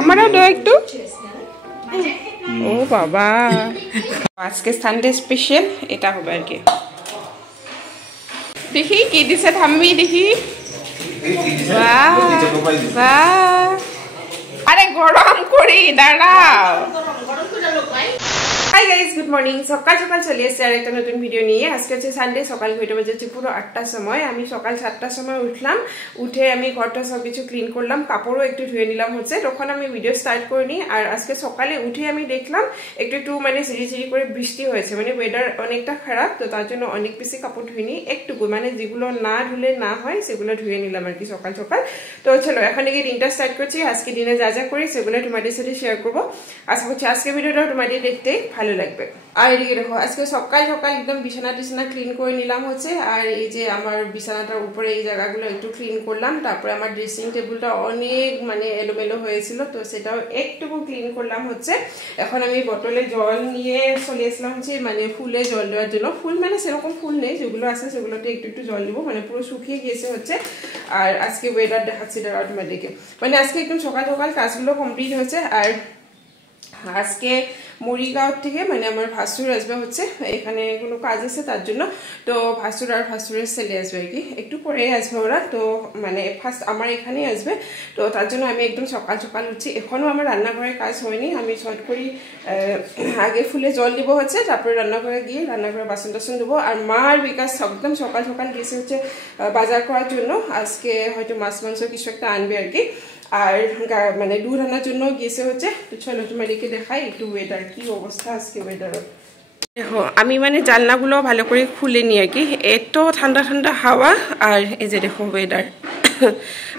আমারও দাও একটু। ও বাবা, আজকে সানডে স্পেশাল এটা হবে আর কি। দেখি কি দিছে থাম্বি, দেখি। আরে গরম করি, দাঁড়াও। Hi guys, good morning. সকাল সকাল চলে এসেছি আর একটা নতুন ভিডিও নিয়ে। আজকে হচ্ছে সানডে, সকাল ঘুরে বাজে পুরো 8টার সময়। আমি সকাল 7টার সময় উঠলাম, উঠে আমি ঘরটা সব কিছু ক্লিন করলাম, কাপড়ও একটু ধুয়ে নিলাম হচ্ছে। তখন আমি ভিডিও স্টার্ট করিনি। আর আজকে সকালে উঠে আমি দেখলাম একটু মানে ঝিরিঝিরি করে বৃষ্টি হয়েছে, মানে ওয়েদার অনেকটা খারাপ, তো তার জন্য অনেক বেশি কাপড় ধুইনি, একটুকু মানে যেগুলো না ধুলে না হয় সেগুলো ধুয়ে নিলাম আর কি সকাল সকাল। তো চলো এখন গিয়ে দিনটা স্টার্ট করছি। আজকে দিনে যা যা করি সেগুলো তোমাদের সাথে শেয়ার করবো। আশা করছি আজকে ভিডিওটা তোমাদের দেখতে ভালো লাগবে। আর এদিকে দেখো, আজকে সকাল সকাল একদম বিছানা টিছানা ক্লিন করে নিলাম হচ্ছে। আর এই যে আমার বিছানাটার উপরে এই জায়গাগুলো একটু ক্লিন করলাম। তারপরে আমার ড্রেসিং টেবিলটা অনেক মানে এলোমেলো হয়েছিল, তো সেটাও একটুকু ক্লিন করলাম হচ্ছে। এখন আমি বোতলে জল নিয়ে চলে আসলাম হচ্ছে মানে ফুলে জল দেওয়ার জন্য। ফুল মানে সেরকম ফুল নেই, যেগুলো আছে সেগুলোতে একটু জল দিব, মানে পুরো শুকিয়ে গিয়েছে হচ্ছে। আর আজকে ওয়েদার দেখাচ্ছি দাঁড়াও তোমাদেরকে, মানে আজকে একদম সকাল সকাল কাজগুলো কমপ্লিট হয়েছে। আর আজকে মরিগাঁও থেকে মানে আমার ভাসুর আসবে হচ্ছে, এখানে কোনো কাজ আছে তার জন্য। তো ভাসুর আর ভাসুরের ছেলে আসবে আর কি, একটু পরে আসবে ওরা। তো মানে ফার্স্ট আমার এখানেই আসবে, তো তার জন্য আমি একদম সকাল সকাল উঠছি। এখনও আমার রান্নাঘরের কাজ হয়নি, আমি শর্ট করি আগে ফুলে জল দিব হচ্ছে, তারপরে রান্নাঘরে গিয়ে রান্নাঘরে বাসন টাসন দেবো। আর মা আর বিকাশ একদম সকাল সকাল গেছে হচ্ছে বাজার করার জন্য। আজকে হয়তো মাছ মাংস কিছু একটা আনবে আর কি। আর মানে দুধ আনার জন্য গেছে হচ্ছে। তো চলো তোমাদেরকে দেখাই একটু ওয়েদার কি অবস্থা আজকে ওয়েদারের। দেখো আমি মানে জানলাগুলো ভালো করে খুলে নিই আর কি, এত ঠান্ডা ঠান্ডা হাওয়া। আর এই যে দেখো ওয়েদার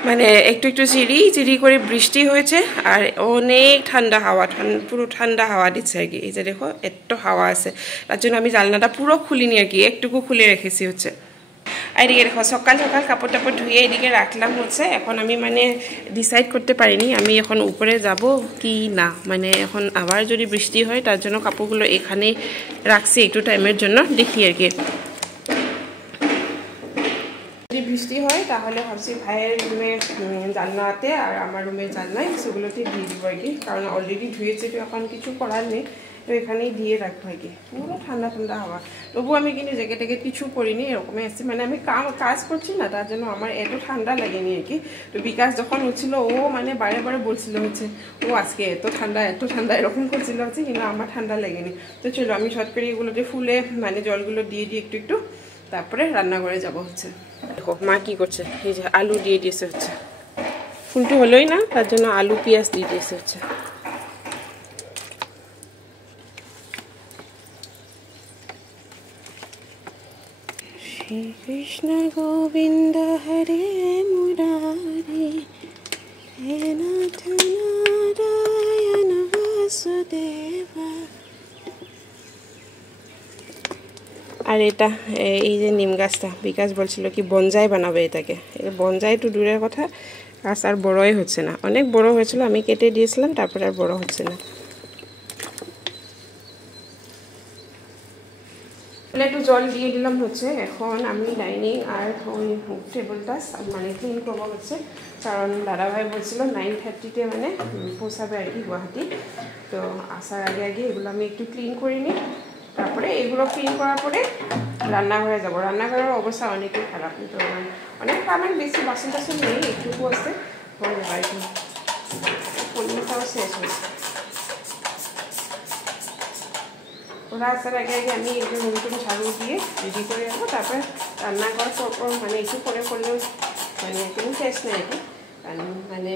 মানে একটু চিরি করে বৃষ্টি হয়েছে, আর অনেক ঠান্ডা হাওয়া, পুরো ঠান্ডা হাওয়া দিচ্ছে আর কি। এই যে দেখো এত হাওয়া আছে, তার জন্য আমি জানলাটা পুরো খুলিনি আর কি, একটুকু খুলে রেখেছি হচ্ছে। আর এদিকে দেখো সকাল সকাল কাপড় টাপড় ধুয়ে এদিকে রাখলাম হচ্ছে। এখন আমি মানে ডিসাইড করতে পারিনি আমি এখন উপরে যাব কি না, মানে এখন আবার যদি বৃষ্টি হয় তার জন্য কাপড়গুলো এখানে রাখছি একটু টাইমের জন্য, দেখি আর কি। যদি বৃষ্টি হয় তাহলে ভাবছি ভাইয়ের রুমের জানলাতে আর আমার রুমের জানলায় সেগুলোতে দিয়ে দিব আর কি, কারণ অলরেডি ধুয়েছে, তো এখন কিছু করার নেই, তো এখানেই দিয়ে রাখবো আর কি। পুরো ঠান্ডা ঠান্ডা হাওয়া, তবুও আমি কিন্তু জ্যাকেট ট্যাকেট কিছু করিনি, এরকমই আসছি। মানে আমি কাজ করছি না, তার জন্য আমার এত ঠান্ডা লাগেনি আর কি। তো বিকাশ যখন উঠছিল ও মানে বারে বারে বলছিল হচ্ছে ও আজকে এত ঠান্ডা এরকম করছিল হচ্ছে, কিন্তু আমার ঠান্ডা লাগেনি। তো চলো আমি শর্ট করে এগুলোতে ফুলে মানে জলগুলো দিয়ে দিই একটু, তারপরে রান্নাঘরে যাব হচ্ছে। দেখো মা কি করছে, এই যে আলু দিয়ে দিয়েছে হচ্ছে, ফুলটি হলোই না তার জন্য আলু পেঁয়াজ দিয়ে দিয়েছে হচ্ছে। শ্রী কৃষ্ণ গোবিন্দ হরে মুরারি হে নাথ নারায়ণ বাসুদেবা। আর এটা এই যে নিম গাছটা বিকাশ বলছিল কি বনজাই বানাবে এটাকে, বনজাই তো দূরের কথা, গাছ আর বড়ই হচ্ছে না, অনেক বড় হয়েছিল আমি কেটে দিয়েছিলাম, তারপরে আর বড় হচ্ছে না। একটু জল দিয়ে দিলাম হচ্ছে। এখন আমি ডাইনিং আর ওই টেবিলটা মানে ক্লিন করবো হচ্ছে, কারণ দাদাভাই বলছিল 9:30-তে মানে পৌঁছাবে আর কি গুয়াহাটি। তো আসার আগে এগুলো আমি একটু ক্লিন করে নিই, তারপরে এগুলো ক্লিন করার পরে রান্নাঘরে যাবো। রান্নাঘরের অবস্থা অনেকই খারাপ, তো অনেক আমার বেশি বাসন টাসন নেই, একটুকু আছে হয়ে যাবে আর কি, পরিমাণটাও শেষ হয়েছে। ওরা আসার আগে আমি একটু রুম ঝাড়ু দিয়ে রেডি করে রাখবো, তারপরে রান্না করার পর মানে একটু করে করলেও মানে কোনো শেষ নেই আর কি। কারণ মানে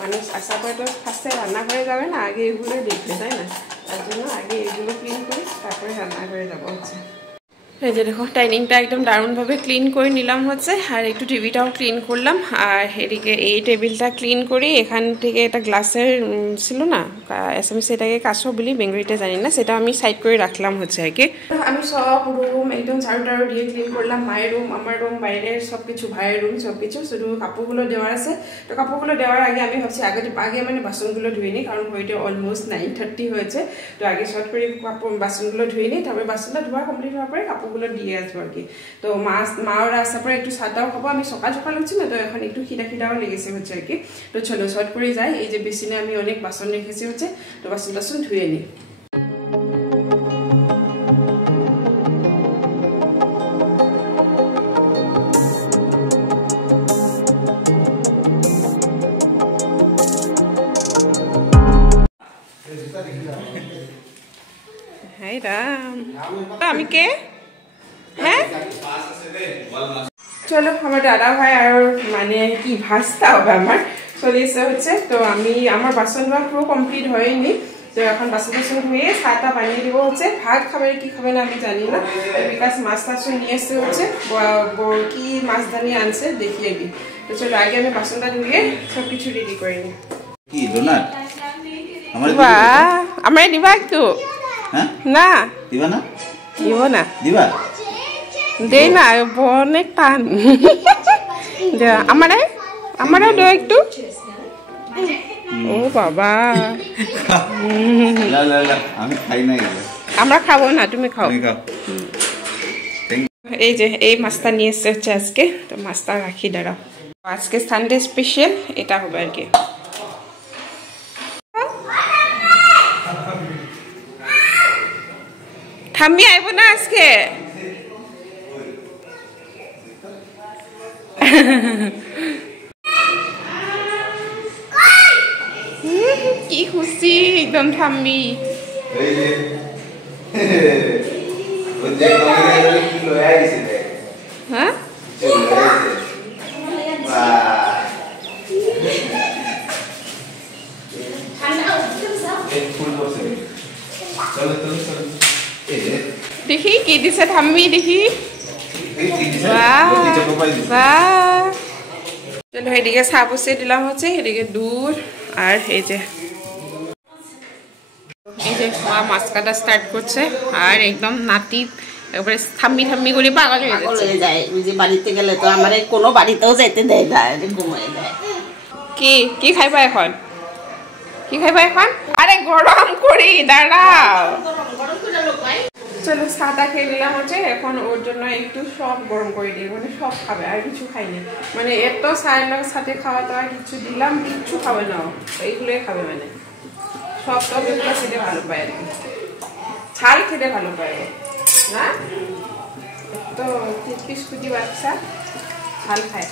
মানুষ আসার পরে তো ফার্স্টে রান্নাঘরে যাবে না, আগে এগুলো দেখবে, তাই না? তার জন্য আগে এগুলো ক্লিন করি, তারপরে রান্নাঘরে যাবো হচ্ছে। এই যে দেখো ডাইনিংটা একদম দারুণভাবে ক্লিন করে নিলাম হচ্ছে, আর একটু টিভিটাও ক্লিন করলাম। আর এদিকে এই টেবিলটা ক্লিন করি, এখান থেকে এটা গ্লাসের ছিল না, এসএমএস এটাকে কাঁচো বলি বেঙ্গলিতে জানি না, সেটা আমি সাইড করে রাখলাম হচ্ছে আর কি। আমি সব রুম একদম ঝাড়ু টাড়ু দিয়ে ক্লিন করলাম, মায়ের রুম, আমার রুম, বাইরের সব কিছু, ভাইয়ের রুম সব কিছু, শুধু কাপড়গুলো দেওয়ার আছে। তো কাপড়গুলো দেওয়ার আগে আমি ভাবছি আগে মানে বাসনগুলো ধুয়ে নিই, কারণ হয়তো অলমোস্ট 9:30 হয়েছে। তো আগে শর্ট করে বাসনগুলো ধুয়ে নিই, তারপরে বাসনটা ধোয়া কমপ্লিট হওয়ার পরে কাপড় কাপড়গুলো দিয়ে আসবো আর কি। তো মা ওরা আসার পরে একটু সাদাও খাবো, আমি সকাল সকাল হচ্ছে না, তো এখন একটু খিদাও লেগেছে হচ্ছে আর কি। তো চলো শর্ট করে যাই। এই যে বেসিনে আমি অনেক বাসন রেখেছি হচ্ছে, তো বাসন টাসন ধুয়ে নিই। হাই রাম, আমি কে? হ্যাঁ চলো, আমার দাদা ভাই আর মানে কি ভাজতে হবে আমার চলে এসে হচ্ছে। তো আমি আমার বাসন ধোয়া পুরো কমপ্লিট হয়নি, তো এখন বাসন টাসন ধুয়ে চাটা বানিয়ে দিব হচ্ছে। ভাত খাবে কি খাবে না আমি জানি না, বিকাশ মাছ টাছ নিয়ে এসে হচ্ছে, কি মাছ দানিয়ে আনছে দেখিয়ে দিই। তো চলো আগে আমি বাসনটা ধুয়ে সব কিছু রেডি করে নিই। কি ডোনাট আমার দিবা একটু? না দিবা না, দিব না, দিবা দেই না, অনেক টান। আমারও দে একটু। ও বাবা, আমি খাই না, আমরা খাবো না, তুমি খাও। এই যে এই মাছটা নিয়ে এসছে হচ্ছে আজকে, তো মাছটা রাখি দাঁড়াও। আজকে সানডে স্পেশাল এটা হবে আর কি। থামি আইব না আজকে? কি খুশি একদম থামি। হ্যাঁ দেখি কি দিছে থাম্মি, দেখি। চলো এদিকে চাহ বসিয়ে দিলাম হচ্ছে, এদিকে দুধ আর এই যে মা মাছ কাটা স্টার্ট করছে। আর একদম নাতি একবারে থাম্মি থাম্মি করে পাগল হয়ে যায়। যে বাড়িতে গেলে তো আমার কোনো বাড়িতেও যেতে দেয় না, ঘুমিয়ে দেয়। কি খাইবা এখন? কি খাইবা এখন? আরে গরম করি দাঁড়াও। চলো সাদা খেয়ে নিলাম হচ্ছে, এখন ওর জন্য একটু সব গরম করে দিই, মানে সব খাবে, আর কিছু খাইনি। মানে এত সাইলার সাথে খাওয়া তো আর কিছু দিলাম, কিচ্ছু খাবে না, এইগুলোই খাবে, মানে সব টপ এগুলো খেতে ভালো পায় আর কি, ছাল খেতে ভালো পায় না। তো কিসকুটি বাচ্চা ছাল খায়।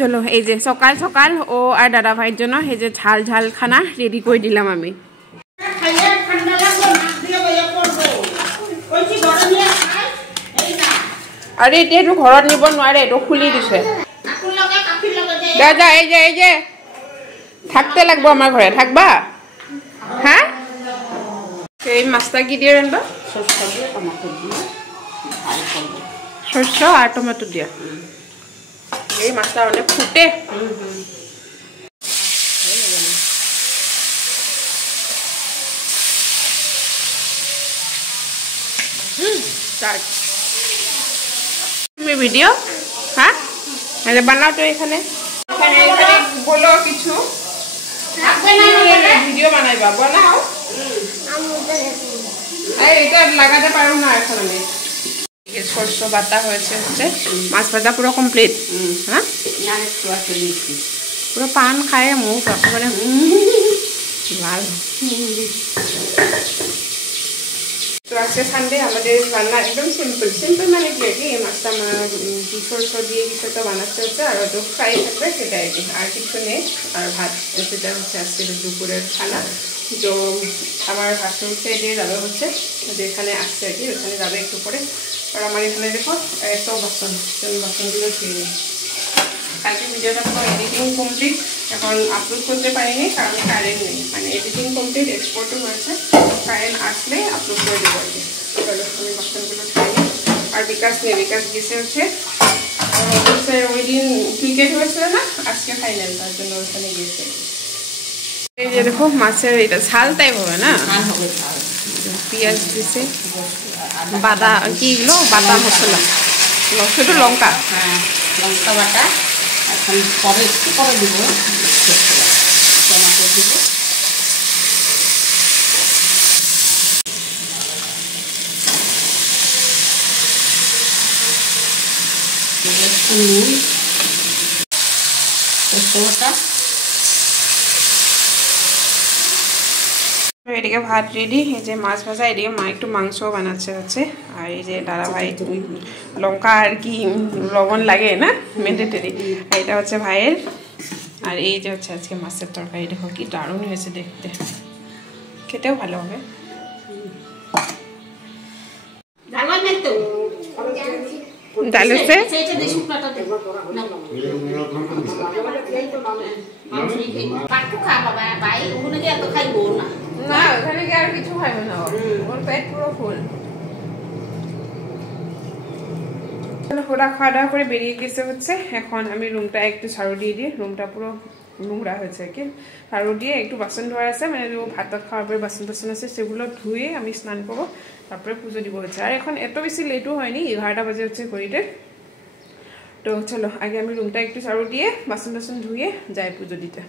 চলো এই যে সকাল সকাল ও আর দাদা ভাইয়ের জন্য এই যে ঝাল ঝাল খানা রেডি করে দিলাম আমি। আরে এটা একটু ঘৰত নিব নোৱাৰে, এইটো খুলি দিছে। দাদা এই যে থাকতে লাগবো আমার ঘরে, থাকবা? হ্যাঁ এই মাছটা কি দিয়ে রান্না? শস্য আর টমেটো দিয়া। এই মাছটা অনেক ফুটে। ভিডিও হ্যাঁ বানাও তো এখানে বলো কিছু ভিডিও বানাইবা, বানাও। এটা লাগাতে পারো না এখন আমি। সরষে বাটা হয়েছে হচ্ছে, মাছ ভাজা পুরো কমপ্লিট। হ্যাঁ পুরো পান খায় মুখ একেবারে লাল। তো আজকে সানডে আমাদের রান্না একদম সিম্পল মানে কি মাছটা সরষে দিয়ে কিছু একটা বানাতে হচ্ছে, আর ওটা ফ্রাই থাকবে সেটাই আর কিছু নেই। আর ভাত, সেটা হচ্ছে আজকে দুপুরের খানা। তো আমার ভাসুর খেয়ে দিয়ে যাবে হচ্ছে, যেখানে আসছে আর কি ওখানে যাবে একটু পরে। আর আমার এখানে দেখো এত বাসনগুলো ধুয়ে নিই। কালকে ভিডিওটা পুরো এডিটিং কমপ্লিট, এখন আপলোড করতে পারিনি কারণ কারেন্ট নেই, মানে এডিটিং কমপ্লিট, এক্সপোর্টও হয়েছে, কারেন্ট আসলে আপলোড করে দেবো আর কি। চলো আমি বাসনগুলো খাই। আর বিকাশ গেছে হচ্ছে ওই দিন ক্রিকেট হয়েছিল না, আজকে ফাইনাল, তার জন্য ওখানে গিয়েছে। এই যে দেখো মাছের এটা ঝাল টাইপ হবে না, পেঁয়াজ দিছে, বাদা কি এগুলো বাটা মশলা, শুধু লঙ্কা, হ্যাঁ লঙ্কা বাটা। এখন পরে একটু পরে দিব টমেটো দিব। এদিকে ভাত রেডি, এই যে মাছ ভাজা, এদিকে মা একটু মাংস বানাচ্ছে হচ্ছে, আর এই যে দাদা ভাই লঙ্কা আর কি লবণ লাগে না ম্যান্ডেটরি, আর এটা হচ্ছে ভাইয়ের, আর এই যে হচ্ছে আজকে মাছের তরকারি। দেখো কি দারুণ হয়েছে দেখতে, খেতেও ভালো হবে। ডাল হচ্ছে না, ওখানে কি আর কিছু খাইবো না, ওর পেট পুরো ফুল। ওরা খাওয়া দাওয়া করে বেরিয়ে গেছে হচ্ছে, এখন আমি রুমটা একটু ঝাড়ু দিয়ে দিই, রুমটা পুরো নোংরা হয়েছে আর কি, ঝাড়ু দিয়ে একটু বাসন ধোয়া আছে, মানে ভাত টাত খাওয়ার পরে বাসন টাসন আছে সেগুলো ধুয়ে আমি স্নান করবো, তারপরে পুজো দিব হচ্ছে। আর এখন এত বেশি লেটও হয়নি, 11টা বাজে হচ্ছে ঘড়িতে। তো চলো আগে আমি রুমটা একটু ঝাড়ু দিয়ে বাসন টাসন ধুয়ে যাই পুজো দিতে।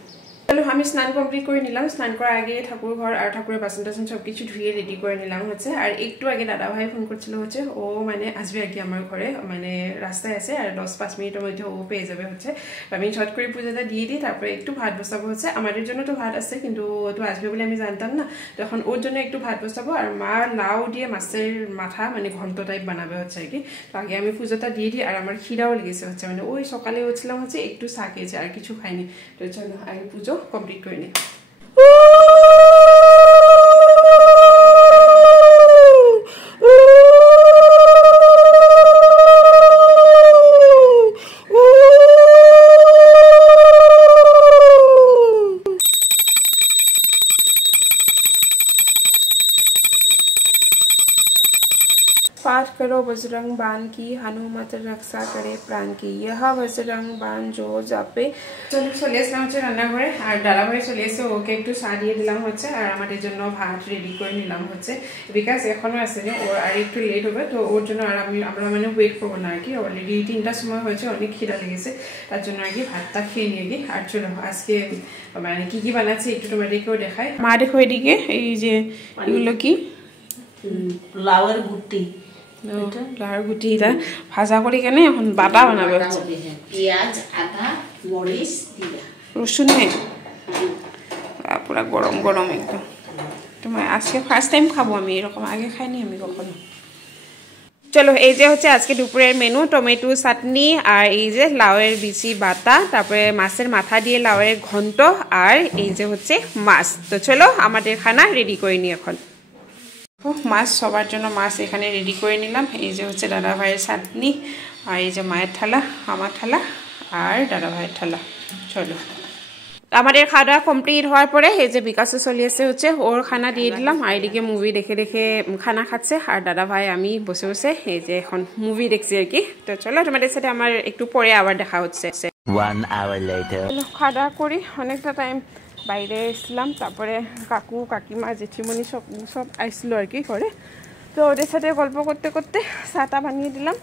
চলো আমি স্নান কমপ্লিট করে নিলাম, স্নান করার আগে ঠাকুর ঘর আর ঠাকুরের বাসন টাসন সব কিছু ধুয়ে রেডি করে নিলাম হচ্ছে। আর একটু আগে দাদা ভাই ফোন করছিল হচ্ছে, ও মানে আসবে আর কি আমার ঘরে, মানে রাস্তায় আছে, আর 10-5 মিনিটের মধ্যে ও পেয়ে যাবে হচ্ছে। আমি ছট করে পুজোটা দিয়ে দিই, তারপরে একটু ভাত বসাবো হচ্ছে। আমাদের জন্য তো ভাত আছে, কিন্তু ও তো আসবে বলে আমি জানতাম না, তখন ওর জন্য একটু ভাত বসাবো, আর মা লাউ দিয়ে মাছের মাথা মানে ঘন্ট টাইপ বানাবে হচ্ছে আর কি। তো আগে আমি পুজোটা দিয়ে দিই, আর আমার খিদাও লেগেছে হচ্ছে, মানে ওই সকালে হচ্ছিলাম হচ্ছে একটু চা খেয়েছে আর কিছু খাইনি। তো চলো আগে পুজো কমপ্লিট করে নিই। पाठ करो बजरंग बाण की, हनुमत रक्षा करे प्राण की, यह बजरंग बाण जो जापे। চলে আসলাম হচ্ছে রান্নাঘরে, আর দাদা ভাই চলে এসে ওকে একটু চা দিয়ে দিলাম হচ্ছে, আর আমাদের জন্য ভাত রেডি করে নিলাম হচ্ছে, বিকজ এখনো আসেনি, ওর আর একটু লেট হবে, তো ওর জন্য আর আমরা মানে ওয়েট করবো না আর কি, অলরেডি 3টার সময় হয়েছে, অনেক খিদা লেগেছে, তার জন্য আর কি ভাতটা খেয়ে নিয়ে গিয়ে। আর চলো আজকে মানে কি কি বানাচ্ছে একটু তোমাদেরকেও দেখায়। মা দেখো এদিকে এই যে এগুলো কি লাউয়ের গুটি, লাউয়ের গুটি এটা ভাজা করে কেনে এখন বাটা বানাবে, পেঁয়াজ আদা মরিচ দিয়া রসুন নেই, পুরা গরম গরম একদম। তোমার আজকে ফার্স্ট টাইম খাবো আমি এরকম, আগে খাইনি আমি কখনো। চলো এই যে হচ্ছে আজকে দুপুরের মেনু, টমেটো চাটনি, আর এই যে লাউয়ের বিচি বাটা, তারপরে মাছের মাথা দিয়ে লাউয়ের ঘন্ট, আর এই যে হচ্ছে মাছ। তো চলো আমাদের খানা রেডি করে নিই এখন। মাছ সবার জন্য মাছ এখানে রেডি করে নিলাম, এই যে হচ্ছে দাদা ভাইয়ের চাটনি, আর এই যে মায়ের থালা, আমার থালা, আর দাদা ভাইয়ের থালা। চলো আমাদের খাওয়া দাওয়া কমপ্লিট হওয়ার পরে এই যে বিকাশও চলে এসে হচ্ছে, ওর খানা দিয়ে দিলাম, আর এদিকে মুভি দেখে দেখে খানা খাচ্ছে, আর দাদা ভাই আমি বসে বসে এই যে এখন মুভি দেখছি আর কি। তো চলো তোমাদের সাথে আমার একটু পরে আবার দেখা হচ্ছে। 1 hour later খাওয়া দাওয়া করি অনেকটা টাইম বাইরে এসলাম, তারপরে কাকু কাকিমা জেঠিমণি সব আসলো আর কি ঘরে, তো ওদের সাথে গল্প করতে করতে চাটা বানিয়ে দিলাম।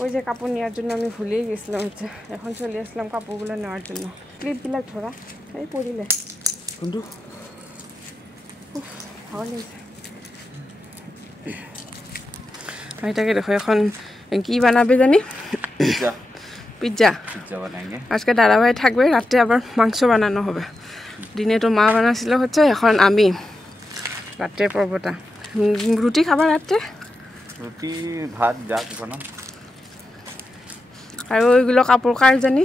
ওই যে কাপড় নেওয়ার জন্য আমি ভুলেই গেছিলাম হচ্ছে, এখন চলে আসলাম কাপড়গুলো নেওয়ার জন্য। ক্লিপবিলাক ধরা এই পড়িলে কোনটো ভালো লাগছে। এটাকে দেখো এখন কি বানাবে জানি, পিৎজা বানাएंगे আজকে দাদা ভাই থাকবে, রাতে আবার মাংস বানানো হবে। দিনে তো মা বানাছিল হচ্ছে, এখন আমি রাত্রে পর্বটা। রুটি খাবা রাত্রে? রুটি ভাত যা বানাও। আর ওইগুলো কাপড় কার জানি।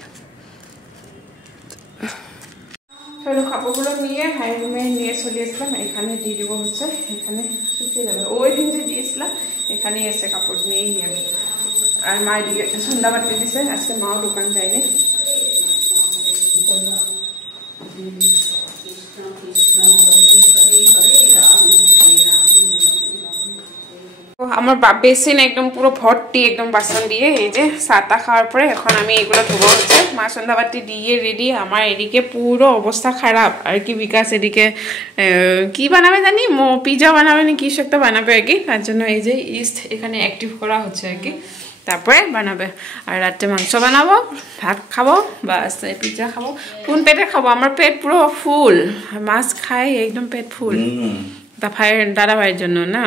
চলো কাপড়গুলো নিয়ে হাই রুমে নিয়ে চলে আসলাম, এখানে দিয়ে দেবো হচ্ছে, এখানে শুকিয়ে যাবে। ওই দিন যে দিয়েছিলাম এখানেই এসে কাপড় নিয়েই আমি। আর মা এদিকে সন্ধ্যা বাড়তে দিছে, আজকে মাও দোকান যায়নি। আমার বেসিন একদম পুরো ভর্তি একদম বাসন দিয়ে, এই যে চাটা খাওয়ার পরে এখন আমি এগুলো ধোবো হচ্ছে। মা সন্ধ্যাবাতি দিয়ে রেডি, আমার এদিকে পুরো অবস্থা খারাপ আর কি। বিকাশ এদিকে কি বানাবে জানি, পিজা বানাবে না কিছু একটা বানাবে আর কি, তার জন্য এই যে ইস্ট এখানে অ্যাক্টিভ করা হচ্ছে আর কি, তারপরে বানাবে। আর রাত্রে মাংস বানাবো, ভাত খাবো, বাস পিজা খাবো। কোন পেটে খাবো, আমার পেট পুরো ফুল, মাছ খাই একদম পেট ফুল। দাদা ভাইয়ের জন্য না,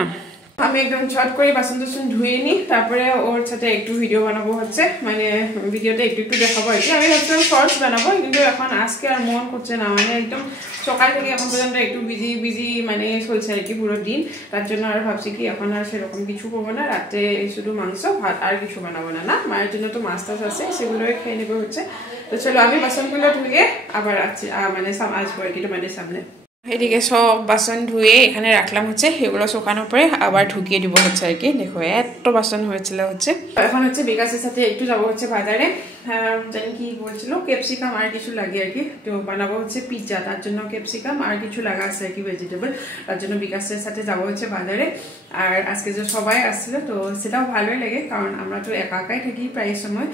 আমি একদম ছট করে বাসন টাসন ধুয়ে নিই, তারপরে ওর সাথে একটু ভিডিও বানাবো হচ্ছে, মানে ভিডিওতে একটু একটু দেখাবো আর কি। আমি ভাবছিলাম শর্টস বানাবো, কিন্তু এখন আজকে আর মন করছে না, মানে একদম সকাল থেকে এখন পর্যন্ত একটু বিজি মানে চলছে আর কি পুরো দিন। তার জন্য আর ভাবছি কি এখন আর সেরকম কিছু করবো না, রাত্রে শুধু মাংস ভাত আর কিছু বানাবো না। না, মায়ের জন্য তো মাছ টাছ আছে, সেগুলোই খেয়ে নেবো হচ্ছে। তো চলো আমি বাসনগুলো ধুয়ে আবার আসছি, মানে আসবো আর কি তোমাদের সামনে। এদিকে সব বাসন ধুয়ে এখানে রাখলাম হচ্ছে, এগুলো শুকানোর পরে আবার ঢুকিয়ে দিব হচ্ছে আর কি। দেখো এত বাসন হয়েছিল হচ্ছে। এখন হচ্ছে বিকাশের সাথে একটু যাবো হচ্ছে বাজারে, জানি কি বলছিল, ক্যাপসিকাম আর কিছু লাগে আর কি। তো বানাবো হচ্ছে পিৎজা, তার জন্য ক্যাপসিকাম আর কিছু লাগা আছে আর কি, ভেজিটেবল। তার জন্য বিকাশের সাথে যাবো হচ্ছে বাজারে। আর আজকে যে সবাই আসছিল তো সেটাও ভালোই লাগে, কারণ আমরা তো একা একাই থাকি প্রায় সময়,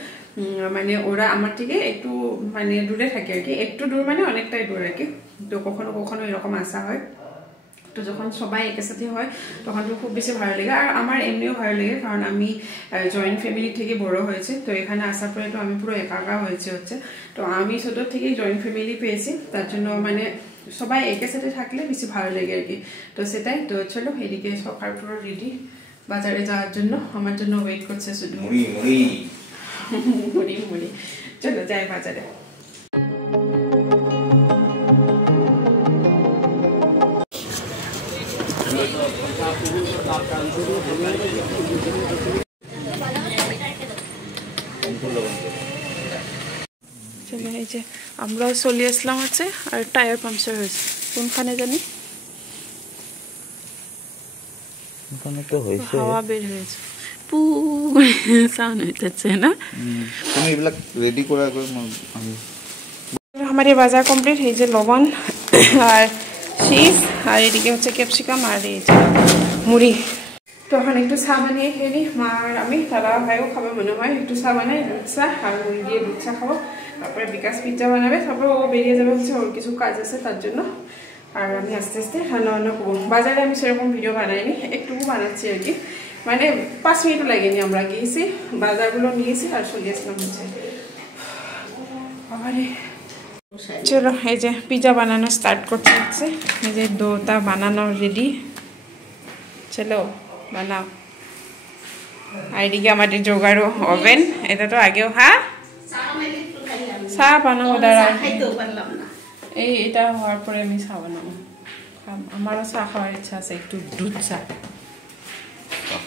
মানে ওরা আমার থেকে একটু মানে দূরে থাকে আর কি, একটু দূর মানে অনেকটাই দূর আর কি। তো কখনো কখনো এরকম আসা হয়। তো যখন সবাই একের সাথে হয় তখন তো খুব বেশি ভালো লাগে। আর আমার এমনিও ভালো লাগে, কারণ আমি জয়েন্ট ফ্যামিলি থেকে বড় হয়েছে, তো এখানে আসার পরে তো আমি পুরো একা একা হচ্ছে। তো আমি ছোটোর থেকেই জয়েন্ট ফ্যামিলি পেয়েছি, তার জন্য মানে সবাই একের সাথে থাকলে বেশি ভালো লাগে আর কি। তো সেটাই। তো চলো এদিকে সকাল পুরো রেডি বাজারে যাওয়ার জন্য, আমার জন্য ওয়েট করছে শুধু মুড়ি। চলো যাই বাজারে। এই যে আমরাও চলে আসলাম হচ্ছে, আর টায়ার পাংচার হয়েছে কোনখানে জানি, হাওয়া বের হয়েছে, পু সাউন্ড হইতেছে না। তুমি এগুলা রেডি করে আমার এই বাজার কমপ্লিট। এই যে লবণ আর চিজ, আর এদিকে হচ্ছে ক্যাপসিকাম, আর এই যে মুড়ি। তো এখন একটু চা বানিয়ে খেয়ে নিই, মা আর আমি, দাদা ভাইও খাবে মনে হয়। একটু চা বানাই, দুধ চা আর মুড়ি দিয়ে দুধ চা খাবো। তারপরে বিকাশ পিৎজা বানাবে, তারপরে ও বেরিয়ে যাবে হচ্ছে, ওর কিছু কাজ আছে তার জন্য। আর আমি আস্তে আস্তে রান্না করবো। বাজারে আমি সেরকম ভিডিও বানাইনি, একটুকু বানাচ্ছি আর কি, মানে 5 মিনিটও লাগেনি। আমরা গিয়েছি, বাজারগুলো নিয়েছি আর চলে আসলাম হচ্ছে। চলো এই যে পিৎজা বানানো স্টার্ট করতে হচ্ছে। এই যে ডোটা বানানো রেডি, চলো বানাও। আর এদিকে আমাদের জোগাড়ও ওভেন, এটা তো আগেও চা বানাবো দাঁড়া, এটা হওয়ার পরে আমি চা বানাবো। আমারও চা খাওয়ার ইচ্ছা আছে, একটু দুধ চা,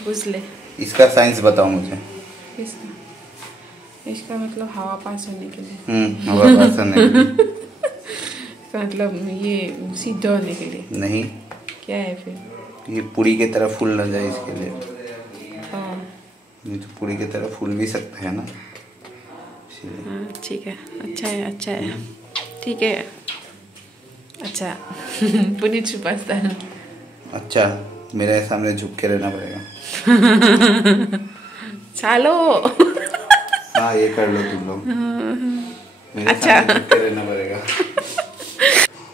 বুঝলে। इसका साइंस बताओ मुझे। इसका मतलब हवा पास होने के लिए। हवा पास होने के लिए मतलब ये सीधा होने के लिए नहीं। क्या है फिर? ये पूरी की तरह फूल ना जाए इसके लिए। हाँ, ये तो पूरी की तरह फूल भी सकता है ना। हाँ ठीक है, अच्छा है ठीक है। अच्छा पुनीत सुपरस्टार। अच्छा, मेरे सामने झुक के रहना पड़ेगा। चलो हाँ ये कर लो तुम लोग, मेरे अच्छा सामने झुक के रहना पड़ेगा।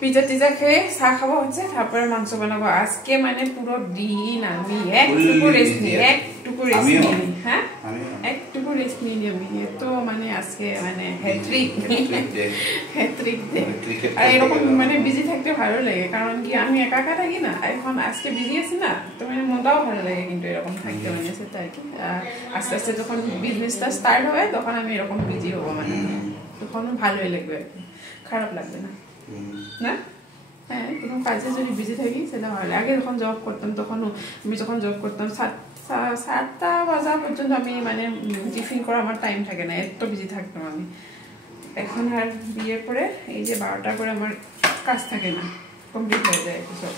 পিৎজা টিজা খেয়ে চা খাবো হচ্ছে, তারপরে মাংস বানাবো। আজকে মানে পুরো দিন আমি একটুকু রেস্ট নিই, হ্যাঁ একটুকু রেস্ট নিই আমি। তো মানে আজকে মানে হ্যাট্রিক ডে। আর এরকম মানে বিজি থাকতে ভালো লাগে, কারণ কি আমি একা একা থাকি না, এখন আজকে বিজি আছি না, তো মানে মনটাও ভালো লাগে কিন্তু এরকম থাকতে, মানে সেটা আর কি। আস্তে আস্তে যখন বিজনেসটা স্টার্ট হবে তখন আমি এরকম বিজি হবো, মানে তখন ভালোই লাগবে আর কি, খারাপ লাগবে না না। হ্যাঁ, এরকম কাজে যদি বিজি থাকি সেটা ভালো। আগে যখন জব করতাম তখন আমি যখন জব করতাম 7টা বাজা পর্যন্ত আমি মানে টিফিন করা আমার টাইম থাকে না, এত বিজি থাকতাম আমি। এখন আর বিয়ের পরে এই যে 12টা করে আমার কাজ থাকে না, কমপ্লিট হয়ে যায় সব।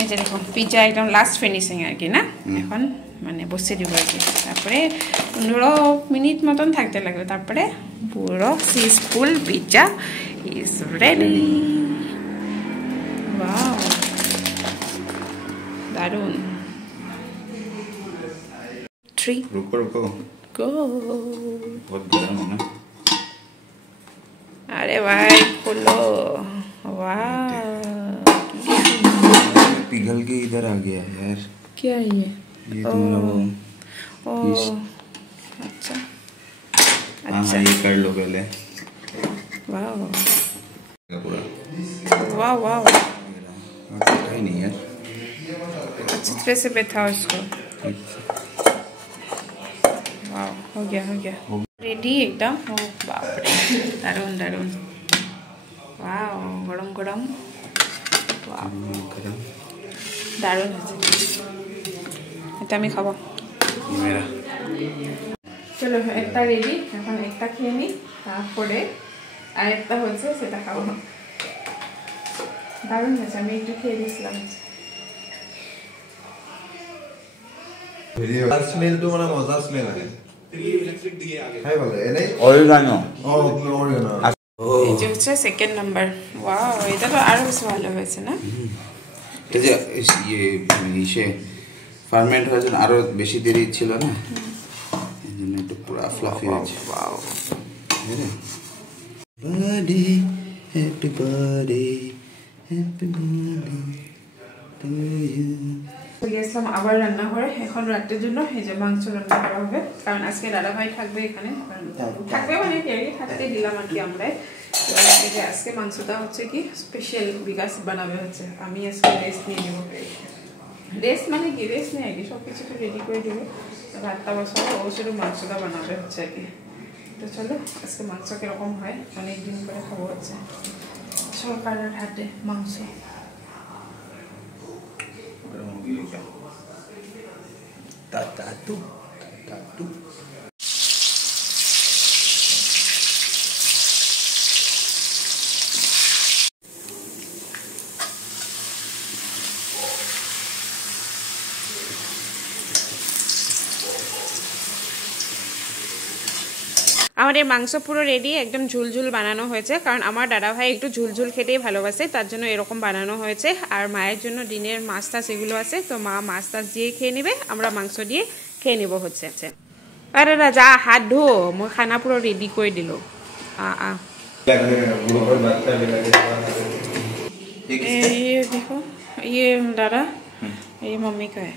এই যে দেখো পিৎজা একদম লাস্ট ফিনিশিং আর কি, না এখন মানে বসে দিব আর কি। তারপরে 15 মিনিট মতন থাকতে লাগবে, তারপরে পুরো cheeseful pizza is ready. Wow দারুন। 3 रुको गो। बहुत गर्म है ना। अरे भाई खोलो, वाह पिघल के इधर आ गया यार। क्या है ये अच्छा अच्छा, ये कर लो पहले। वाह पूरा वाह वाह ही नहीं है अच्छी तरह से बैठा इसको वाह हो गया रेडी एकदम ओ बाप रे दारुण वाह गरम वाह दारुण এটা আমি খাবো मेरा চলো একটা রেডি এখন একটা খেয়ে নি তারপরে আরেকটা হচ্ছে সেটা খাবো দারুণ হয়েছে আমি একটু খেয়ে দিয়েছিলাম ভিডিও স্মেল তো মানে মজা স্মেল আহে ইলেকট্রিক দিয়ে আগে হাই বলে এনে অরিগানো অরিগানো এই যে হচ্ছে সেকেন্ড নাম্বার ওয়াও এটা তো আরো বেশি ভালো হয়েছে না এই যে ইসে ফার্মেন্ট হওয়ার জন্য আরো বেশি দেরি ছিল না এই জন্য একটু পুরো ফ্লাফি হয়েছে wow birthday happy birthday to you গেছিলাম আবার রান্না করে এখন রাতের জন্য এই যে মাংস রান্না করা হবে কারণ আজকে দাদা ভাই থাকবে এখানে থাকবে মানে থাকতে দিলাম আর কি আমরা এই যে আজকে মাংসটা হচ্ছে কি স্পেশাল বিকাশ বানাবে হচ্ছে আমি আজকে রেস্ট নিয়ে নেবো রেস্ট মানে কি রেস্ট নেই আর কি সব কিছু রেডি করে দেবো ভাতটা বসাবো ও শুধু মাংসটা বানাবে হচ্ছে আর কি তো চলো আজকে মাংস কিরকম হয় অনেকদিন করে খাবো হচ্ছে সরকারের হাতে মাংস Tatu. আমাদের মাংস পুরো রেডি একদম ঝুলঝুল বানানো হয়েছে কারণ আমার দাদা ভাই একটু ঝুলঝুল খেতেই ভালোবাসে তার জন্য এরকম বানানো হয়েছে আর মায়ের জন্য দিনের মাছ টাছ এগুলো আছে তো মা মাছ টাছ দিয়ে খেয়ে নেবে আমরা মাংস দিয়ে খেয়ে নেব হচ্ছে আরে রাজা হাত ধো মই খানা পুরো রেডি করে দিল ये देखो ये दादा ये मम्मी का है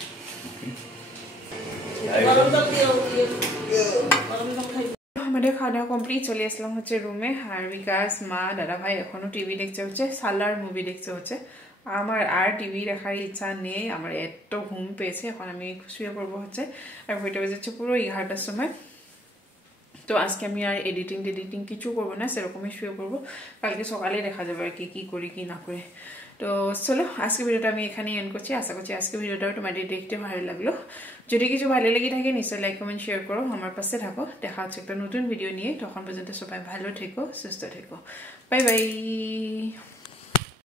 আমাদের খাওয়া কমপ্লিট চলে আসলাম হচ্ছে রুমে আর বিকাশ মা দাদা ভাই এখনো টিভি দেখছে হচ্ছে সালার মুভি দেখছে হচ্ছে আমার আর টিভি দেখার ইচ্ছা নেই আমার এত ঘুম পেয়েছে এখন আমি শুয়ে পড়বো হচ্ছে আর ঘড়িটা বেজেছে পুরো 11টার সময় তো আজকে আমি আর এডিটিং কিছু করবো না সেরকমই শুয়ে পড়বো কালকে সকালে দেখা যাবে আর কি করি কি না করে তো চলো আজকে ভিডিওটা আমি এখানেই এন্ড করছি আশা করছি আজকে ভিডিওটাও তোমাদের দেখতে ভালো লাগলো যদি কিছু ভালো লেগে থাকে নিশ্চয়ই লাইক কমেন্ট শেয়ার করো আমার পাশে থাকো দেখা হচ্ছে একটা নতুন ভিডিও নিয়ে তখন পর্যন্ত সবাই ভালো থেকো সুস্থ থেকো বাই বাই